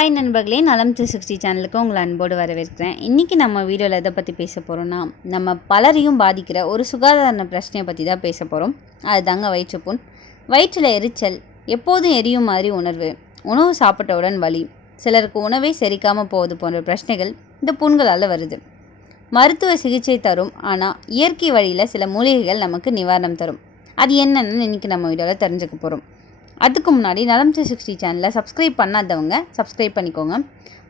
Hi நண்பர்களே நலம் three sixty சேனலுக்கு உங்களை அன்போடு வரவேற்கிறேன். இன்றைக்கி நம்ம வீடியோவில் எதை பற்றி பேச போகிறோம்னா நம்ம பலரையும் பாதிக்கிற ஒரு சுகாதார பிரச்சனையை பற்றி தான் பேச போகிறோம் அதுதாங்க வயிற்றுப்புண். வயிற்றில் எரிச்சல் எப்போதும் எரியும் மாதிரி உணர்வு உணவு சாப்பிட்டவுடன் வலி சிலருக்கு உணவே செரிக்காமல் போவது போன்ற பிரச்சனைகள் இந்த புண்களால் வருது. மருத்துவ சிகிச்சை தரும் ஆனால் இயற்கை வழியில் சில மூலிகைகள் நமக்கு நிவாரணம் தரும். அது என்னென்னு இன்றைக்கி நம்ம வீடியோவில் தெரிஞ்சுக்க போகிறோம் அதுக்கு முன்னாடி நலம் த்ரீ சிக்ஸ்டி சேனலை சப்ஸ்கிரைப் பண்ணாதவங்க சப்ஸ்கிரைப் பண்ணிக்கோங்க.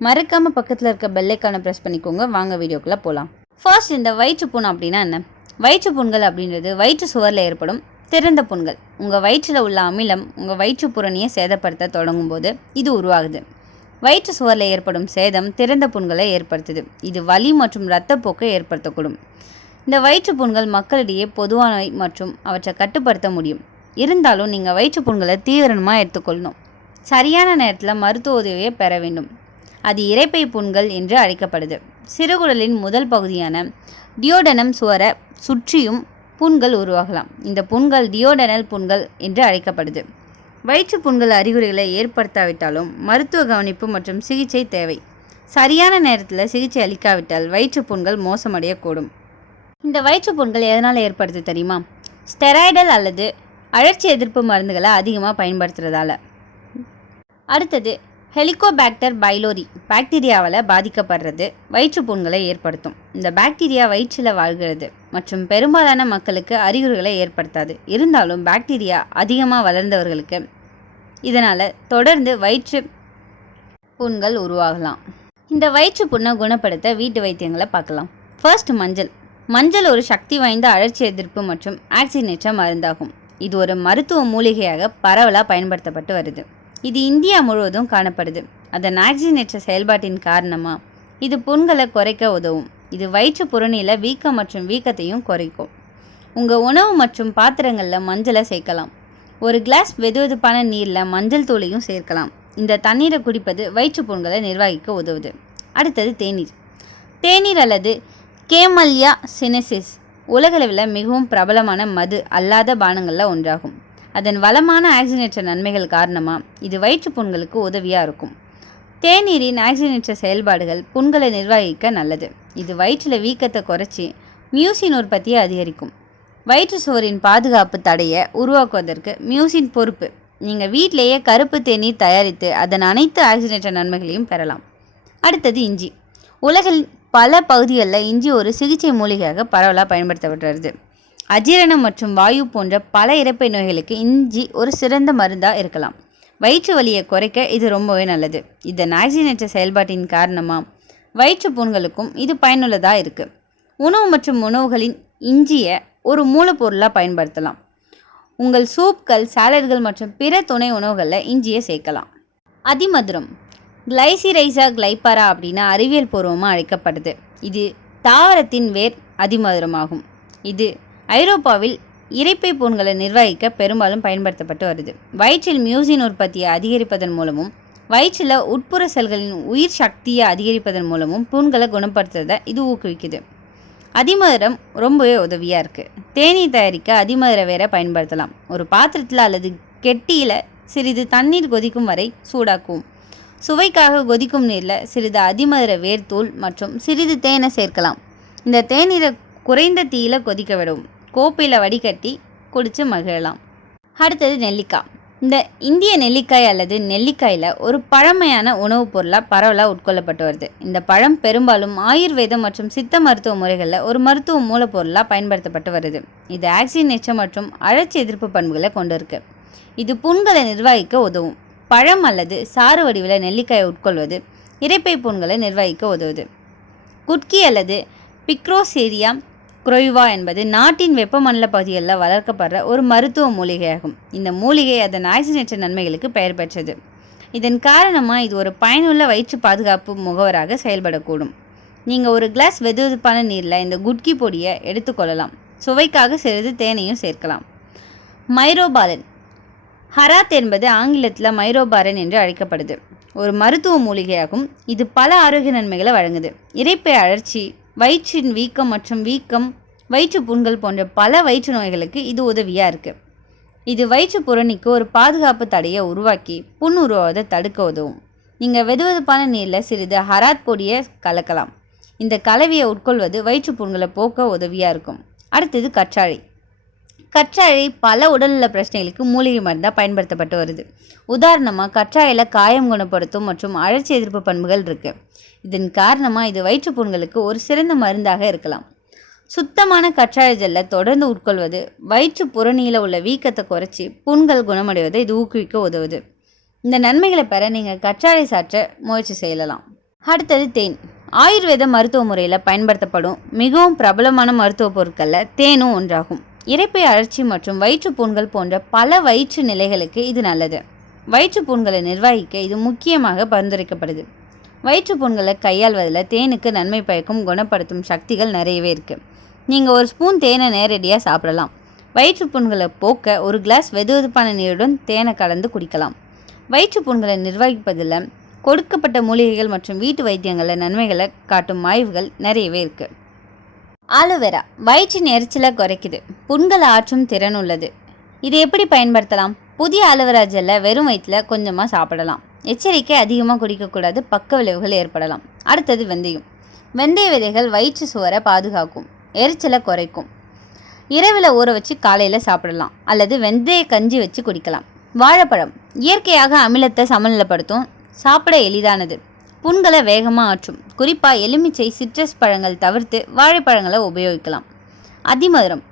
மறக்காமல் பக்கத்தில் இருக்க பெல்லைக்கான ப்ரெஸ் பண்ணிக்கோங்க. வாங்க வீடியோக்குள்ளே போகலாம் ஃபர்ஸ்ட் இந்த வயிற்றுப்புண் அப்படின்னா என்ன? வயிற்றுப்புண்கள் அப்படின்றது வயிற்று சுவரில் ஏற்படும் திறந்த புண்கள். உங்கள் வயிற்றில் உள்ள அமிலம் உங்கள் வயிற்று புறணியை சேதப்படுத்த தொடங்கும் போது இது உருவாகுது. வயிற்று சுவரில் ஏற்படும் சேதம் திறந்த புண்களை ஏற்படுத்துது. இது வலி மற்றும் இரத்தப்போக்கை ஏற்படுத்தக்கூடும். இந்த வயிற்று புண்கள் மக்களிடையே பொதுவானவை மற்றும் அவற்றை கட்டுப்படுத்த முடியும். இருந்தாலும் நீங்கள் வயிற்று புண்களை தீவிரமாக எடுத்துக்கொள்ளணும். சரியான நேரத்தில் மருத்துவ உதவியை பெற வேண்டும். அது இறைப்பை புண்கள் என்று அழைக்கப்படுது. சிறுகுடலின் முதல் பகுதியான டியோடனம் சுவர சுற்றியும் புண்கள் உருவாகலாம். இந்த புண்கள் டியோடனல் புண்கள் என்று அழைக்கப்படுது. வயிற்று புண்கள் அறிகுறிகளை ஏற்படுத்தாவிட்டாலும் மருத்துவ கவனிப்பு மற்றும் சிகிச்சை தேவை. சரியான நேரத்தில் சிகிச்சை அளிக்காவிட்டால் வயிற்று புண்கள் மோசமடையக்கூடும். இந்த வயிற்று புண்கள் எதனால் ஏற்படுது தெரியுமா? ஸ்டெராய்டல் அல்லது அழற்சி எதிர்ப்பு மருந்துகளை அதிகமாக பயன்படுத்துறதால. அடுத்தது ஹெலிகோபாக்டர் பைலோரி பாக்டீரியாவால் பாதிக்கப்படுறது வயிற்று புண்களை ஏற்படுத்தும். இந்த பாக்டீரியா வயிற்றில் வாழ்கிறது மற்றும் பெரும்பாலான மக்களுக்கு அறிகுறிகளை ஏற்படுத்தாது. இருந்தாலும் பாக்டீரியா அதிகமாக வளர்ந்தவர்களுக்கு இதனால் தொடர்ந்து வயிற்று புண்கள் உருவாகலாம். இந்த வயிற்று புண்ணை குணப்படுத்த வீட்டு வைத்தியங்களை பார்க்கலாம். ஃபர்ஸ்ட் மஞ்சள். மஞ்சள் ஒரு சக்தி வாய்ந்த அழற்சி எதிர்ப்பு மற்றும் ஆக்சினேற்ற மருந்தாகும். இது ஒரு மருத்துவ மூலிகையாக பரவலாக பயன்படுத்தப்பட்டு வருது. இது இந்தியா முழுவதும் காணப்படுது. அதன் ஆக்சினேற்ற செயல்பாட்டின் காரணமாக இது புண்களை குறைக்க உதவும். இது வயிற்று புறணியில் வீக்கம் மற்றும் வீக்கத்தையும் குறைக்கும். உங்கள் உணவு மற்றும் பாத்திரங்களில் மஞ்சளை சேர்க்கலாம். ஒரு கிளாஸ் வெதுவெதுப்பான நீரில் மஞ்சள் தூளையும் சேர்க்கலாம். இந்த தண்ணீரை குடிப்பது வயிற்று புண்களை நிர்வகிக்க உதவுது. அடுத்தது தேநீர். தேநீர் அல்லது கேமல்யா சினசிஸ். உலகளவில் மிகவும் பிரபலமான மது அல்லாத பானங்களில் ஒன்றாகும். அதன் வளமான ஆக்சினேற்ற நன்மைகள் காரணமாக இது வயிற்று புண்களுக்கு உதவியாக இருக்கும். தேநீரின் ஆக்சினேற்ற செயல்பாடுகள் புண்களை நிர்வகிக்க நல்லது. இது வயிற்றில் வீக்கத்தை குறைச்சி மியூசின் உற்பத்தியை அதிகரிக்கும். வயிற்று சுவரின் பாதுகாப்பு தடையை உருவாக்குவதற்கு மியூசின் பொறுப்பு. நீங்கள் வீட்டிலேயே கருப்பு தேநீர் தயாரித்து அதன் அனைத்து ஆக்சினேற்ற நன்மைகளையும் பெறலாம். அடுத்தது இஞ்சி. உலகில் பல பகுதிகளில் இஞ்சி ஒரு சிகிச்சை மூலிகையாக பரவலாக பயன்படுத்தப்பட்டு வருது அஜீரணம் மற்றும் வாயு போன்ற பல இறப்பை நோய்களுக்கு இஞ்சி ஒரு சிறந்த மருந்தாக இருக்கலாம். வயிற்று வலியை குறைக்க இது ரொம்பவே நல்லது. இதன் ஆக்சிஜனேற்ற செயல்பாட்டின் காரணமாக வயிற்று புண்களுக்கும் இது பயனுள்ளதாக இருக்குது உணவு மற்றும் உணவுகளின் இஞ்சியை ஒரு மூலப்பொருளாக பயன்படுத்தலாம். உங்கள் சூப்கள் சாலட்கள் மற்றும் பிற துணை உணவுகளில் இஞ்சியை சேர்க்கலாம். அதிமதுரம். கிளைசிரைசா கிளைப்பாரா அப்படின்னா அறிவியல் பூர்வமாக அழைக்கப்படுது. இது தாவரத்தின் வேர் அதிமதுரமாகும். இது ஐரோப்பாவில் இரைப்பை பூண்களை நிர்வகிக்க பெரும்பாலும் பயன்படுத்தப்பட்டு வருது. வயிற்றில் மியூசின் உற்பத்தியை அதிகரிப்பதன் மூலமும் வயிற்றில் உட்புற செல்களின் உயிர் சக்தியை அதிகரிப்பதன் மூலமும் பூண்களை குணப்படுத்துறதை இது ஊக்குவிக்குது. அதிமதுரம் ரொம்பவே உதவியாக இருக்குது தேநீர் தயாரிக்க அதிமதுர வேற பயன்படுத்தலாம். ஒரு பாத்திரத்தில் அல்லது கெட்டியில் சிறிது தண்ணீர் கொதிக்கும் வரை சூடாக்குவோம் சுவைக்காக கொதிக்கும் நீரில் சிறிது அதிமதுர வேர்த்தூள் மற்றும் சிறிது தேனை சேர்க்கலாம். இந்த தேநீரை குறைந்த தீயில கொதிக்க விடவும் கோப்பையில் வடிகட்டி குடித்து மகிழலாம். அடுத்தது நெல்லிக்காய். இந்த இந்திய நெல்லிக்காய் அல்லது நெல்லிக்காயில் ஒரு பழமையான உணவுப் பொருளாக பரவலாக உட்கொள்ளப்பட்டு வருது. இந்த பழம் பெரும்பாலும் ஆயுர்வேதம் மற்றும் சித்த மருத்துவ முறைகளில் ஒரு மருத்துவ மூலப்பொருளாக பயன்படுத்தப்பட்டு வருது. இது ஆக்சினேச்சர் மற்றும் அழற்சி எதிர்ப்பு பண்புகளை கொண்டு இருக்கு இது புண்களை நிர்வகிக்க உதவும். பழம் அல்லது சாறு வடிவில் நெல்லிக்காயை உட்கொள்வது இரைப்பை புண்களை நிர்வகிக்க உதவுது. குட்கி அல்லது பிக்ரோசேரியா குரோய்வா என்பது நாட்டின் வெப்பமண்டல பகுதிகளில் வளர்க்கப்படுற ஒரு மருத்துவ மூலிகையாகும். இந்த மூலிகை அதன் ஆக்சிஜனேற்ற நன்மைகளுக்கு பெயர் பெற்றது. இதன் காரணமாக இது ஒரு பயனுள்ள வயிற்று பாதுகாப்பு முகவராக செயல்படக்கூடும். நீங்கள் ஒரு கிளாஸ் வெதுவெதுப்பான நீரில் இந்த குட்கி பொடியை எடுத்துக்கொள்ளலாம் சுவைக்காக சிறிது தேனையும் சேர்க்கலாம். மைரோபாலன் ஹராத் என்பது ஆங்கிலத்தில் மைரோபாரன் என்று அழைக்கப்படுது. ஒரு மருத்துவ மூலிகையாகும். இது பல ஆரோக்கிய நன்மைகளை வழங்குது. இறைப்பை அழற்சி வயிற்றின் வீக்கம் மற்றும் வீக்கம் வயிற்று புண்கள் போன்ற பல வயிற்று நோய்களுக்கு இது உதவியாக இருக்குது இது வயிற்று புரணிக்கு ஒரு பாதுகாப்பு தடையை உருவாக்கி புண் உருவாவதை தடுக்க உதவும். நீங்கள் வெதுவெதுப்பான நீரில் சிறிது ஹராத் பொடியை கலக்கலாம். இந்த கலவையை உட்கொள்வது வயிற்றுப்புண்களை போக்க உதவியாக இருக்கும். அடுத்தது கற்றாழை. கற்றாழை பல உடல்நல பிரச்சனைகளுக்கு மூலிகை மருந்தாக பயன்படுத்தப்பட்டு வருது. உதாரணமாக கற்றாழையில் காயம் குணப்படுத்தும் மற்றும் அழற்சி எதிர்ப்பு பண்புகள் இருக்குது இதன் காரணமாக இது வயிற்றுப்புண்களுக்கு ஒரு சிறந்த மருந்தாக இருக்கலாம். சுத்தமான கற்றாழை ஜெல்லை தொடர்ந்து உட்கொள்வது வயிற்று புறணியில் உள்ள வீக்கத்தை குறைச்சி புண்கள் குணமடைவதை இது ஊக்குவிக்க உதவுது. இந்த நன்மைகளை பெற நீங்கள் கற்றாழை சாற்ற முயற்சி செய்யலாம். அடுத்தது தேன். ஆயுர்வேத மருத்துவ முறையில் பயன்படுத்தப்படும் மிகவும் பிரபலமான மருத்துவ பொருட்களில் தேனும் ஒன்றாகும். இறைப்பை அழற்சி மற்றும் வயிற்றுப்புண்கள் போன்ற பல வயிற்று நிலைகளுக்கு இது நல்லது. வயிற்றுப்புண்களை நிர்வகிக்க இது முக்கியமாக பரிந்துரைக்கப்படுது. வயிற்றுப்புண்களை கையாள்வதில் தேனுக்கு நன்மை பயக்கும் குணப்படுத்தும் சக்திகள் நிறையவே இருக்குது நீங்கள் ஒரு ஸ்பூன் தேனை நேரடியாக சாப்பிடலாம். வயிற்றுப்புண்களை போக்க ஒரு கிளாஸ் வெதுவெதுப்பான நீருடன் தேனை கலந்து குடிக்கலாம். வயிற்றுப்புண்களை நிர்வகிப்பதில் கொடுக்கப்பட்ட மூலிகைகள் மற்றும் வீட்டு வைத்தியங்களில் நன்மைகளை காட்டும் ஆய்வுகள் நிறையவே இருக்குது ஆலோவேரா வயிற்றின் எரிச்சலை குறைக்குது. புண்கள் ஆற்றும் திறன் உள்ளது. இது எப்படி பயன்படுத்தலாம்? புதிய ஆலோவேரா ஜெல்லை வெறும் வயிற்றில் கொஞ்சமாக சாப்பிடலாம். எச்சரிக்கை அதிகமாக குடிக்கக்கூடாது பக்க விளைவுகள் ஏற்படலாம். அடுத்தது வெந்தயம். வெந்தய விதைகள் வயிற்று சுவரை பாதுகாக்கும் எரிச்சலை குறைக்கும். இரவில் ஊற வச்சு காலையில் சாப்பிடலாம் அல்லது வெந்தய கஞ்சி வச்சு குடிக்கலாம். வாழைப்பழம். இயற்கையாக அமிலத்தை சமநிலைப்படுத்தும் சாப்பிட எளிதானது. புண்களை வேகமாக ஆற்றும். குறிப்பாக எலுமிச்சை சிட்ரஸ் பழங்கள் தவிர்த்து வாழைப்பழங்களை உபயோகிக்கலாம். அதிமதுரம்.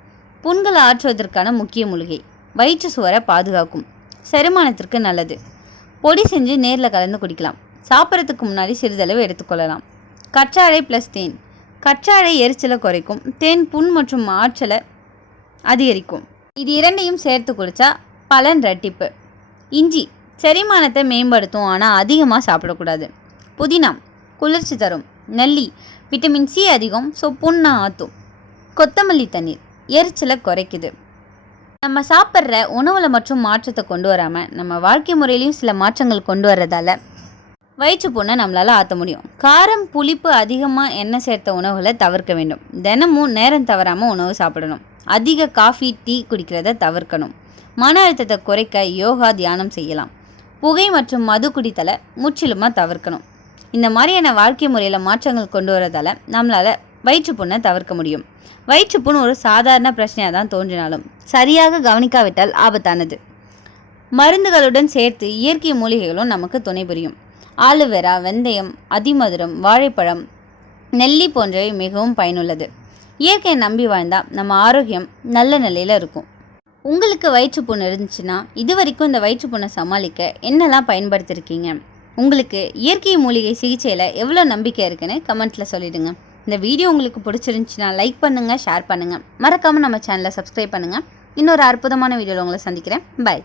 புண்களை ஆற்றுவதற்கான முக்கிய மூலிகை. வயிற்று சுவரை பாதுகாக்கும். செரிமானத்திற்கு நல்லது. பொடி செஞ்சு நேரில் கலந்து குடிக்கலாம். சாப்பிட்றதுக்கு முன்னாடி சிறிதளவு எடுத்துக்கொள்ளலாம். கற்றாழை ப்ளஸ் தேன். கற்றாழை எரிச்சலை குறைக்கும். தேன் புண் மற்றும் ஆற்றலை அதிகரிக்கும். இது இரண்டையும் சேர்த்து குடித்தா பலன் ரெட்டிப்பு இஞ்சி. செரிமானத்தை மேம்படுத்தும் ஆனால் அதிகமாக சாப்பிடக்கூடாது. புதினா குளிர்ச்சி தரும். நெல்லி விட்டமின் சி அதிகம் ஸோ புண்ணா ஆற்றும் கொத்தமல்லி தண்ணீர் எரிச்சலை குறைக்குது. நம்ம சாப்பிட்ற உணவில் மற்றும் மாற்றத்தை கொண்டு வராமல் நம்ம வாழ்க்கை முறையிலையும் சில மாற்றங்கள் கொண்டு வர்றதால வயிற்று புண்ணை நம்மளால் ஆற்ற முடியும். காரம் புளிப்பு அதிகமாக எண்ணெய் சேர்த்த உணவுகளை தவிர்க்க வேண்டும். தினமும் நேரம் தவறாமல் உணவு சாப்பிடணும். அதிக காஃபி டீ குடிக்கிறத தவிர்க்கணும். மன அழுத்தத்தை குறைக்க யோகா தியானம் செய்யலாம். புகை மற்றும் மது குடித்தலை முற்றிலுமாக தவிர்க்கணும். இந்த மாதிரியான வாழ்க்கை முறையில் மாற்றங்கள் கொண்டு வரதால் நம்மளால் வயிற்றுப்புண்ணை தவிர்க்க முடியும். வயிற்றுப்புண் ஒரு சாதாரண பிரச்சனையாக தான் தோன்றினாலும் சரியாக கவனிக்காவிட்டால் ஆபத்தானது. மருந்துகளுடன் சேர்த்து இயற்கை மூலிகைகளும் நமக்கு துணை புரியும். ஆலுவேரா வெந்தயம் அதிமதுரம் வாழைப்பழம் நெல்லி போன்றவை மிகவும் பயனுள்ளது. இயற்கையை நம்பி வாழ்ந்தால் நம்ம ஆரோக்கியம் நல்ல நிலையில் இருக்கும். உங்களுக்கு வயிற்றுப்புண் இருந்துச்சுன்னா இது வரைக்கும் இந்த வயிற்றுப்புண்ணை சமாளிக்க என்னெல்லாம் பயன்படுத்தியிருக்கீங்க உங்களுக்கு இயற்கை மூலிகை சிகிச்சையில் எவ்வளோ நம்பிக்கை இருக்குன்னு கமெண்ட்டில் சொல்லிடுங்க. இந்த வீடியோ உங்களுக்கு பிடிச்சிருந்துச்சுன்னா லைக் பண்ணுங்கள் ஷேர் பண்ணுங்கள் மறக்காமல் நம்ம சேனலை சப்ஸ்கிரைப் பண்ணுங்கள் இன்னொரு அற்புதமான வீடியோவில் உங்களை சந்திக்கிறேன். பை